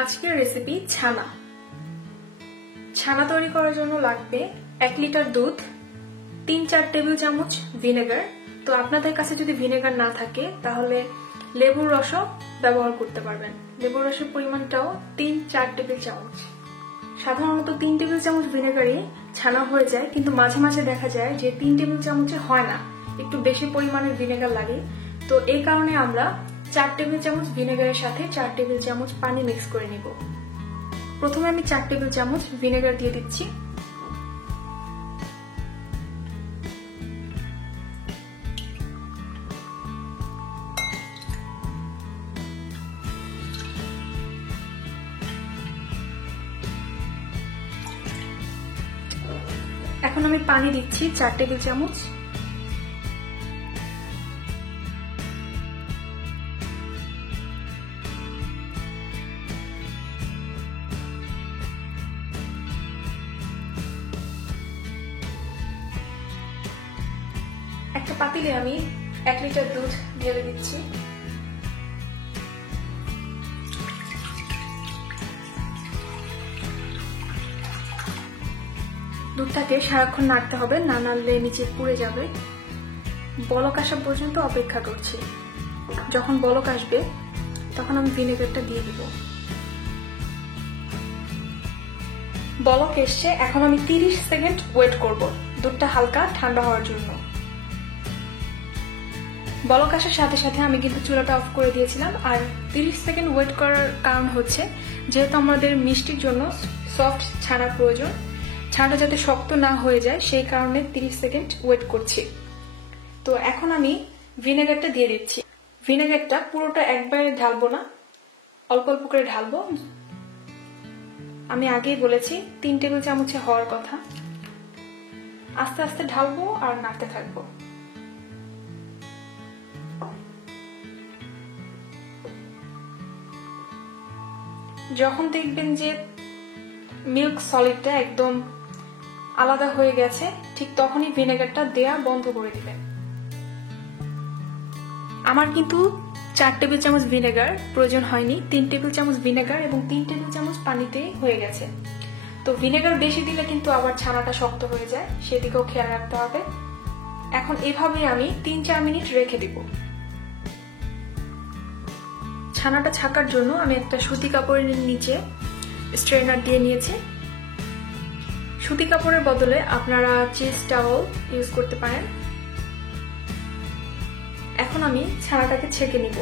আজকের রেসিপি ছানা। ছানা তৈরি করার জন্য লাগবে 1 লিটার দুধ, 3-4 টেবিল চামচ ভিনেগার। তো আপনাদের কাছে যদি ভিনেগার না থাকে তাহলে লেবুর রসও ব্যবহার করতে পারবেন। লেবুর রসের পরিমাণটাও 3-4 টেবিল চামচ। সাধারণত 3 টেবিল চামচ ভিনেগারই ছানা হয়ে যায়, কিন্তু মাঝে মাঝে দেখা যায় যে 3 টেবিল চামচে হয় না, একটু বেশি পরিমাণের ভিনেগার লাগে। তো এই কারণে আমরা 4 টেবিল চামচ ভিনেগারের সাথে 4 টেবিল চামচ পানি মিক্স করে নিব। প্রথমে আমি 4 টেবিল চামচ ভিনেগার দিয়ে দিচ্ছি। এখন আমি পানি দিচ্ছি 4 টেবিল চামচ। একটা পাতিলে আমি 1 লিটার দুধ ঢেলে দিচ্ছি। দুধটাকে সারাক্ষণ নাড়তে হবে, না নাড়লে নিচে পুড়ে যাবে। বলক আসা পর্যন্ত অপেক্ষা করছি। যখন বলক আসবে তখন আমি ভিনেগারটা দিয়ে দিব। বলক এসছে, এখন আমি 30 সেকেন্ড ওয়েট করব দুধটা হালকা ঠান্ডা হওয়ার জন্য। বলক আসার সাথে সাথে আমি কিন্তু চুলাটা অফ করে দিয়েছিলাম। আর 30 সেকেন্ড ওয়েট করার কারণ হচ্ছে, যেহেতু আমাদের মিষ্টির জন্য সফট ছানা প্রয়োজন, ছানাটা যাতে শক্ত না হয়ে যায় সেই কারণে 30 সেকেন্ড ওয়েট করছি। তো এখন আমি ভিনেগারটা দিয়ে দিচ্ছি। ভিনেগারটা পুরোটা একবারে ঢালবো না, অল্প অল্প করে ঢালবো। আমি আগেই বলেছি 3 টেবিল চামচে হওয়ার কথা। আস্তে আস্তে ঢালবো আর নাড়তে থাকবো। যখন দেখবেন যে মিল্ক সলিডটা একদম আলাদা হয়ে গেছে, ঠিক তখনই ভিনেগারটা দেয়া বন্ধ করে দিবেন। আমার কিন্তু 4 টেবিল চামচ ভিনেগার প্রয়োজন হয়নি, 3 টেবিল চামচ ভিনেগার এবং 3 টেবিল চামচ পানিতে হয়ে গেছে। তো ভিনেগার বেশি দিলে কিন্তু আবার ছানাটা শক্ত হয়ে যায়, সেদিকেও খেয়াল রাখতে হবে। এখন এভাবে আমি 3-4 মিনিট রেখে দিব। ছানাটা ছাকার জন্য আমি একটা সুতি কাপড়ের নিচে স্ট্রেনার দিয়ে নিয়েছি। সুতি কাপড়ের বদলে আপনারা চিজ টাওয়েল ইউজ করতে পারেন। এখন আমি ছানাটাকে ছেঁকে নিব।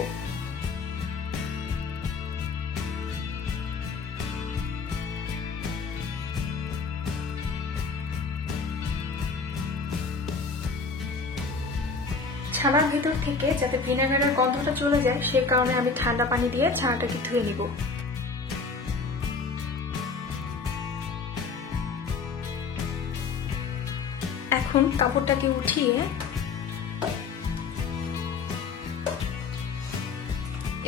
ছানার ভিতর থেকে যাতে ভিনেগারের গন্ধটা চলে যায় সেই কারণে আমি ঠান্ডা পানি দিয়ে ছানাটাকে ধুয়ে নিব। এখন কাপড়টাকে উঠিয়ে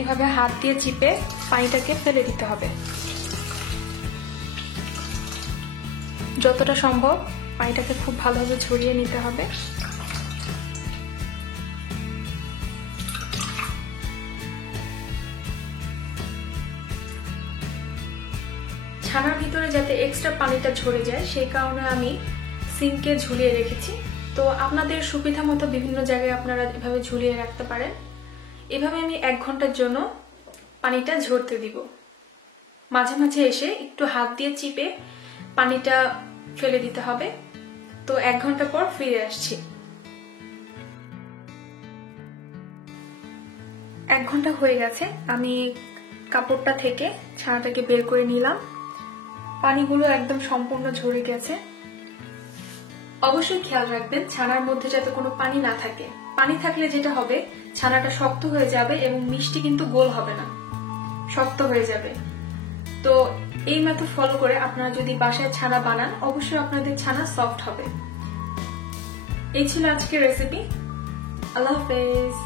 এভাবে হাত দিয়ে চিপে পানিটাকে ফেলে দিতে হবে। যতটা সম্ভব পানিটাকে খুব ভালোভাবে ঝরিয়ে নিতে হবে। ছানার ভিতরে যাতে এক্সট্রা পানিটা ঝরে যায় সেই কারণে আমি সিঙ্কে ঝুলিয়ে রেখেছি। তো আপনাদের সুবিধা মতো বিভিন্ন জায়গায় আপনারা এভাবে ঝুলিয়ে রাখতে পারেন। এভাবে আমি 1 ঘন্টার জন্য পানিটা ঝরতে দিব। মাঝে মাঝে এসে একটু হাত দিয়ে চিপে পানিটা ফেলে দিতে হবে। তো 1 ঘন্টা পর ফিরে আসছি। 1 ঘন্টা হয়ে গেছে, আমি কাপড়টা থেকে ছানাটাকে বের করে নিলাম। পানিগুলো একদম সম্পূর্ণ ঝরে গেছে। অবশ্যই খেয়াল রাখবেন ছানার মধ্যে যাতে কোনো পানি না থাকে। পানি থাকলে যেটা হবে, ছানাটা শক্ত হয়ে যাবে এবং মিষ্টি কিন্তু গোল হবে না, শক্ত হয়ে যাবে। তো এই মেথড ফলো করে আপনারা যদি বাসায় ছানা বানান, অবশ্যই আপনাদের ছানা সফট হবে। এই ছিল আজকের রেসিপি। আল্লাহ হাফেজ।